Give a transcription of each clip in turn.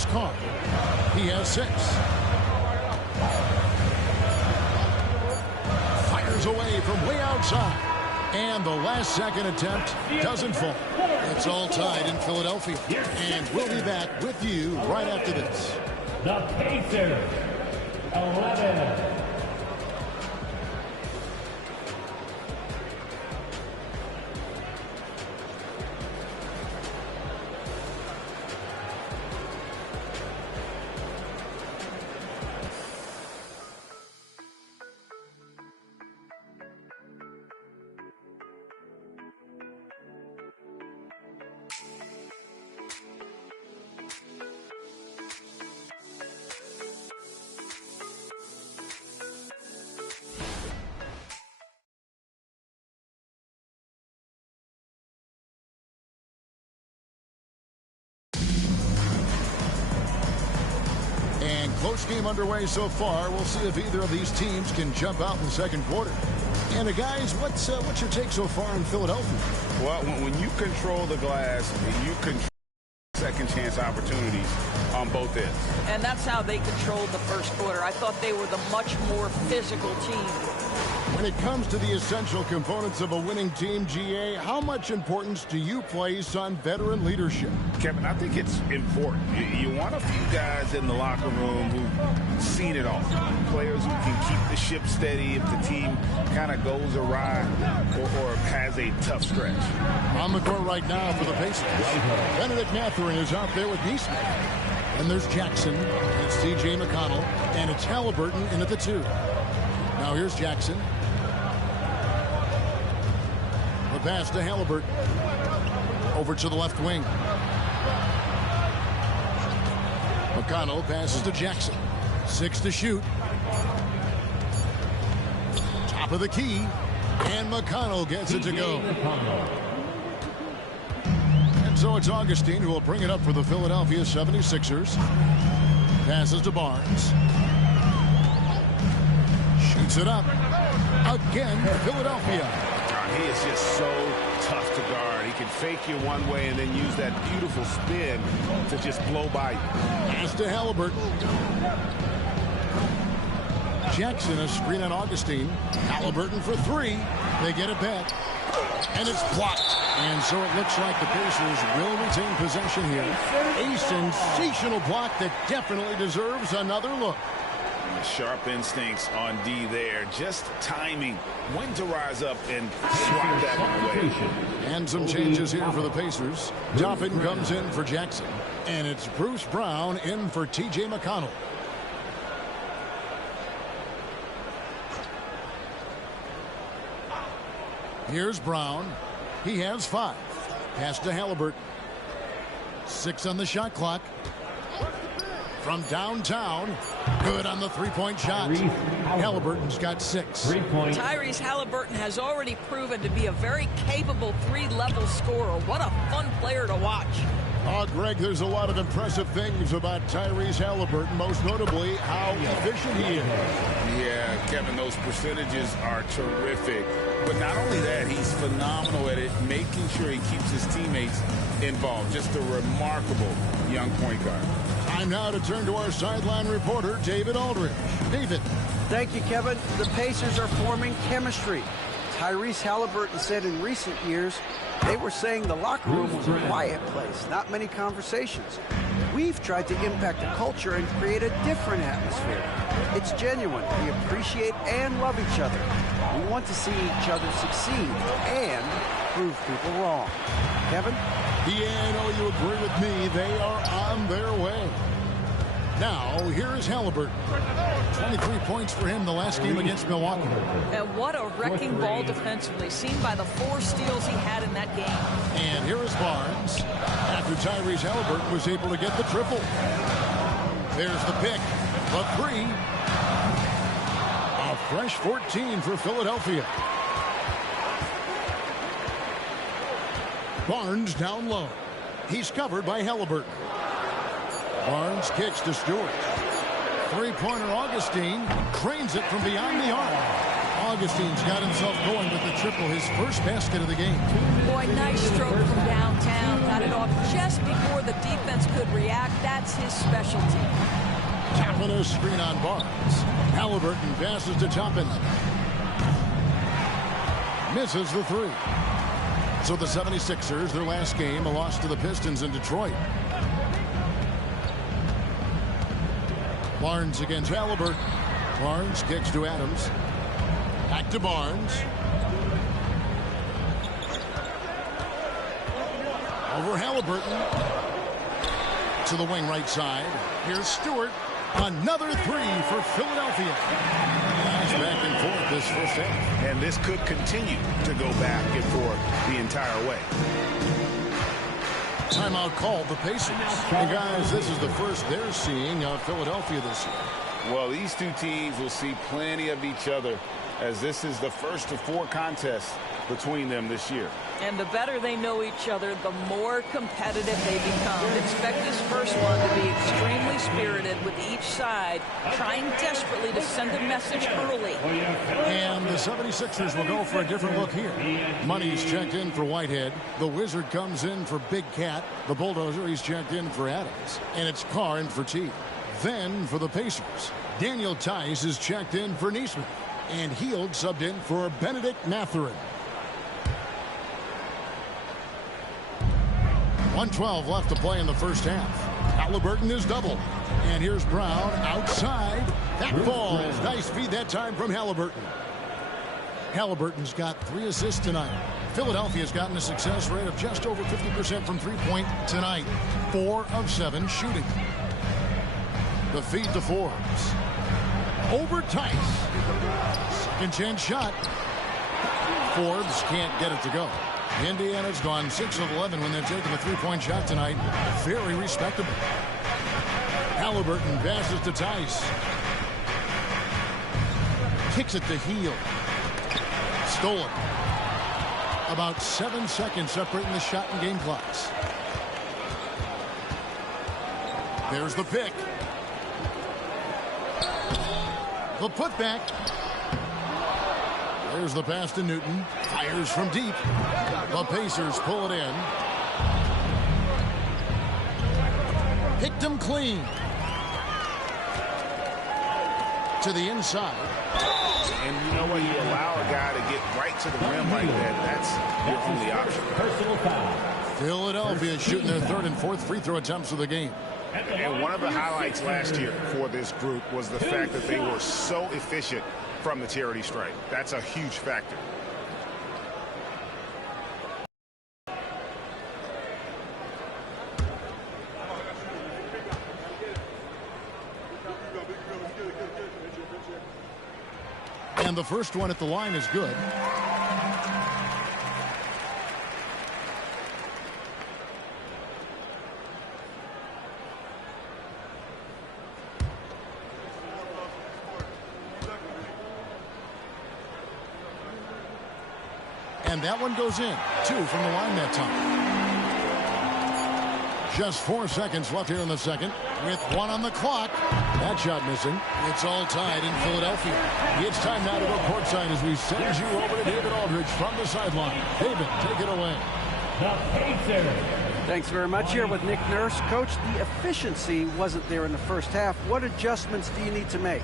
Here's Carr. He has 6. Fires away from way outside. And the last second attempt doesn't fall. It's all tied in Philadelphia. And we'll be back with you right after this. The Pacers, 11. Close game underway so far. We'll see if either of these teams can jump out in the second quarter. And guys, what's your take so far in Philadelphia? Well, when you control the glass, you control second chance opportunities on both ends. And that's how they controlled the first quarter. I thought they were the much more physical team. When it comes to the essential components of a winning team, GA, how much importance do you place on veteran leadership? Kevin, I think it's important. You want a few guys in the locker room who've seen it all. Players who can keep the ship steady if the team kind of goes awry or has a tough stretch. On the court right now for the Pacers, Benedict Mathurin is out there with Neesmith. And there's Jackson. It's T.J. McConnell. And it's Halliburton in at the 2. Now here's Jackson. The pass to Halliburton. Over to the left wing. McConnell passes to Jackson. 6 to shoot. Top of the key. And McConnell gets it to go. And so it's Augustine who will bring it up for the Philadelphia 76ers. Passes to Barnes. Shoots it up. Again, Philadelphia. He is just so tough to guard. He can fake you one way and then use that beautiful spin to just blow by you. Pass to Halliburton. Jackson, a screen on Augustine. Halliburton for 3. They get it back. And it's blocked. And so it looks like the Pacers will retain possession here. A sensational block that definitely deserves another look. Sharp instincts on D there. Just timing when to rise up and swat that one away. And some changes here for the Pacers. Toppin comes in for Jackson. And it's Bruce Brown in for T.J. McConnell. Here's Brown. He has 5. Pass to Halliburton. 6 on the shot clock. From downtown, good on the three-point shot. Halliburton's got 6. Tyrese Halliburton has already proven to be a very capable 3-level scorer. What a fun player to watch. Oh, Greg, there's a lot of impressive things about Tyrese Halliburton, most notably how efficient he is. Yeah, Kevin, those percentages are terrific. But not only that, he's phenomenal at it, making sure he keeps his teammates involved. Just a remarkable young point guard. Time now to turn to our sideline reporter, David Aldridge. David. Thank you, Kevin. The Pacers are forming chemistry. Tyrese Halliburton said in recent years they were saying the locker room was a quiet place, not many conversations. We've tried to impact the culture and create a different atmosphere. It's genuine. We appreciate and love each other. We want to see each other succeed and prove people wrong. Kevin? Yeah, I know you agree with me. They are on their way. Now, here is Halliburton. 23 points for him the last game against Milwaukee. And what a wrecking ball defensively, seen by the 4 steals he had in that game. And here is Barnes. After Tyrese Halliburton was able to get the triple. There's the pick. The 3. A fresh 14 for Philadelphia. Barnes down low. He's covered by Halliburton. Barnes kicks to Stewart. Three-pointer Augustine cranes it from beyond the arc. Augustine's got himself going with the triple, his first basket of the game. Boy, nice stroke from downtown. Got it off just before the defense could react. That's his specialty. Toppin a screen on Barnes. Halliburton passes to Toppin. Misses the three. So the 76ers, their last game, a loss to the Pistons in Detroit. Barnes against Halliburton. Barnes kicks to Adams. Back to Barnes. Over Halliburton. To the wing right side. Here's Stewart. Another three for Philadelphia. Nice back and forth this first half. And this could continue to go back and forth the entire way. Timeout called the Pacers. And guys, this is the first they're seeing of Philadelphia this year. Well, these two teams will see plenty of each other, as this is the first of 4 contests between them this year. And the better they know each other, the more competitive they become. Expect this first one to be extremely spirited, with each side trying desperately to send a message early. And the 76ers will go for a different look here. Money's checked in for Whitehead. The Wizard comes in for Big Cat. The Bulldozer, he's checked in for Adams. And it's Carr in for T. Then for the Pacers, Daniel Tice is checked in for Neesmith. And Hield subbed in for Benedict Mathurin. 1:12 left to play in the first half. Halliburton is doubled. And here's Brown outside. That falls. Nice feed that time from Halliburton. Halliburton's got 3 assists tonight. Philadelphia's gotten a success rate of just over 50% from three-point tonight. 4 of 7 shooting. The feed to Forbes. Over Tice. Second chance shot. Forbes can't get it to go. Indiana's gone 6 of 11 when they're taking a three-point shot tonight. Very respectable. Halliburton passes to Tice. Kicks it to Hield. Stolen. About 7 seconds separating the shot and game clocks. There's the pick. The putback. There's the pass to Newton. Fires from deep. The Pacers pull it in. Picked him clean. To the inside. And you know what? You allow a guy to get right to the rim like that. That's your only option. Personal foul. Philadelphia shooting their 3rd and 4th free throw attempts of the game. And one of the highlights last year for this group was the fact that they were so efficient from the charity stripe. That's a huge factor. And the first one at the line is good. And that one goes in. 2 from the line that time. Just 4 seconds left here in the second. With 1 on the clock. That shot missing. It's all tied in Philadelphia. It's time now to go courtside as we send you over to David Aldridge from the sideline. David, take it away. The Pacers. Thanks very much. Here with Nick Nurse. Coach, the efficiency wasn't there in the first half. What adjustments do you need to make?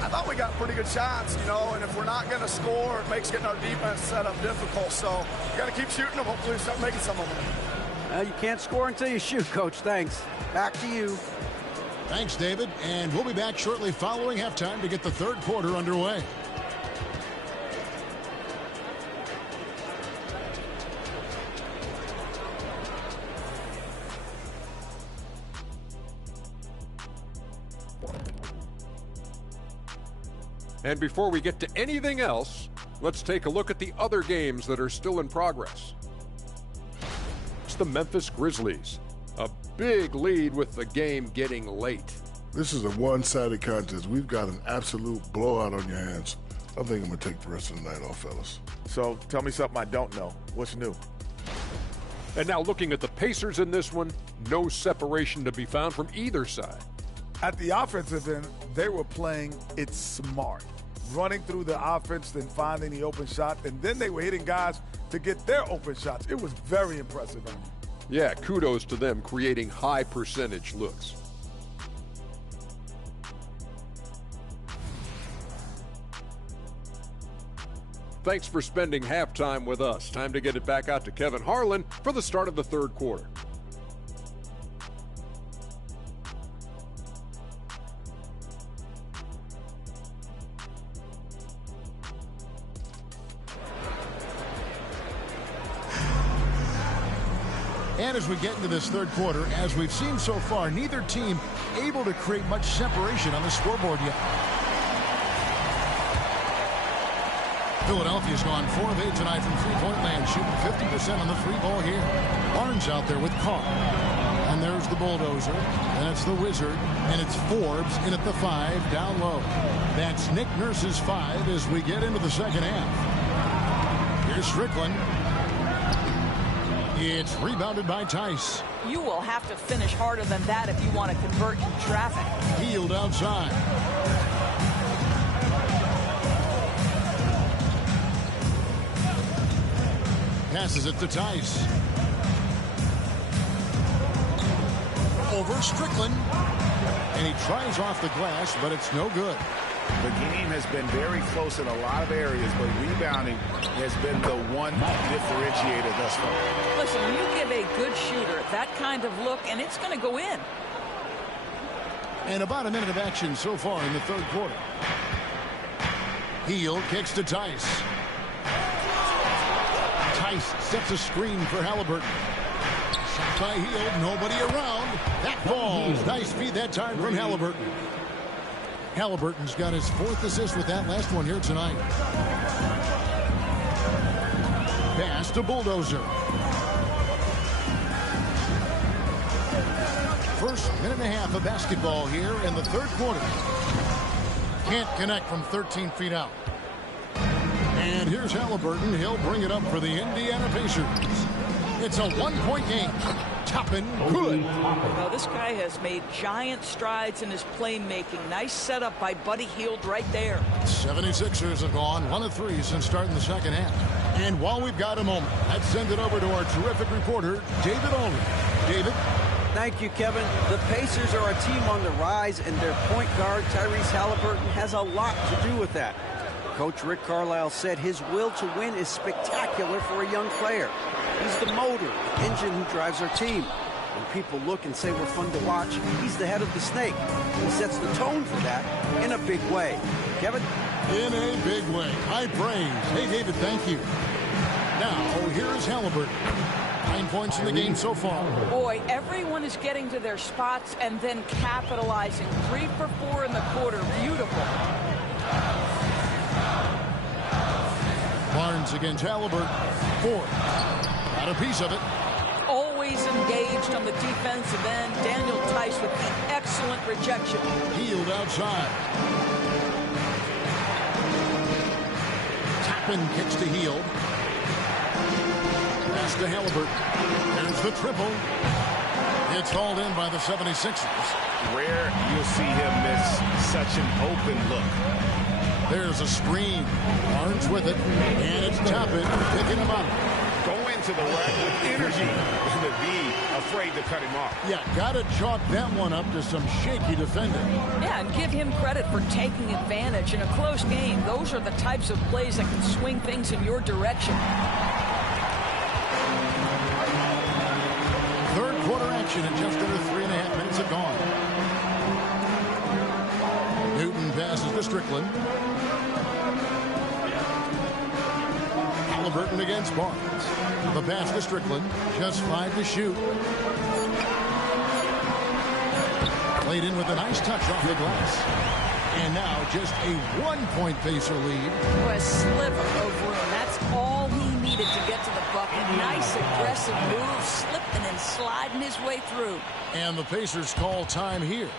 I thought we got pretty good shots, you know, and if we're not going to score, it makes getting our defense set up difficult. So we got to keep shooting them. Hopefully we start making some of them. You can't score until you shoot, Coach. Thanks. Back to you. Thanks, David. And we'll be back shortly following halftime to get the 3rd quarter underway. And before we get to anything else, let's take a look at the other games that are still in progress. It's the Memphis Grizzlies. A big lead with the game getting late. This is a one-sided contest. We've got an absolute blowout on your hands. I think I'm going to take the rest of the night off, fellas. So tell me something I don't know. What's new? And now looking at the Pacers in this one, no separation to be found from either side. At the offensive end, they were playing it smart. running through the offense, then finding the open shot, and then they were hitting guys to get their open shots. It was very impressive. Yeah, kudos to them creating high percentage looks. Thanks for spending halftime with us. Time to get it back out to Kevin Harlan for the start of the third quarter. And as we get into this third quarter, as we've seen so far, neither team able to create much separation on the scoreboard yet. Philadelphia's gone 4 of 8 tonight from three-point land, shooting 50% on the free ball here. Barnes out there with Carr. And there's the bulldozer. And it's the Wizard. And it's Forbes in at the 5, down low. That's Nick Nurse's 5 as we get into the second half. Here's Strickland. It's rebounded by Tice. You will have to finish harder than that if you want to convert in traffic. Hield outside. Passes it to Tice. Over Strickland. And he tries off the glass, but it's no good. The game has been very close in a lot of areas, but rebounding has been the one differentiator thus far. Listen, you give a good shooter that kind of look, and it's going to go in. And about a minute of action so far in the third quarter. Hield kicks to Tice. Tice sets a screen for Halliburton. Shot by Hield, nobody around. That falls. Nice feed that time from Halliburton. Halliburton's got his 4th assist with that last one here tonight. Pass to Bulldozer. First minute and a half of basketball here in the third quarter. Can't connect from 13 feet out. And here's Halliburton. He'll bring it up for the Indiana Pacers. It's a 1-point game. Toppin, good. Well, this guy has made giant strides in his playmaking. Nice setup by Buddy Hield right there. 76ers have gone 1 of 3 since starting the second half. And while we've got a moment, let's send it over to our terrific reporter, David Aldridge. David? Thank you, Kevin. The Pacers are a team on the rise, and their point guard, Tyrese Halliburton, has a lot to do with that. Coach Rick Carlisle said his will to win is spectacular for a young player. He's the motor, the engine who drives our team. When people look and say we're fun to watch, he's the head of the snake. He sets the tone for that in a big way. Kevin? In a big way. High praise. Hey, David, thank you. Now, here's Halliburton. 9 points in the game so far. Boy, everyone is getting to their spots and then capitalizing. 3 for 4 in the quarter. Beautiful. Barnes against Halliburton. 4. Got a piece of it. Always engaged on the defensive end. Daniel Tice with the excellent rejection. Hield outside. Toppin kicks to Hield. Pass to Halliburton. There's the triple. It's hauled in by the 76ers. Rare you'll see him miss such an open look. There's a screen. Barnes with it. And it's Toppin picking him up. Go into the rack with energy to be afraid to cut him off. Yeah, got to chalk that one up to some shaky defending. Yeah, and give him credit for taking advantage in a close game. Those are the types of plays that can swing things in your direction. Third quarter action and just under 3.5 minutes have gone. Newton passes to Strickland. Halliburton against Barnes. The pass to Strickland. Just 5 to shoot. Played in with a nice touch off the glass. And now just a 1-point Pacer lead. A sliver of room. That's all he needed to get to the bucket. Nice aggressive move, slipping and sliding his way through. And the Pacers call time here.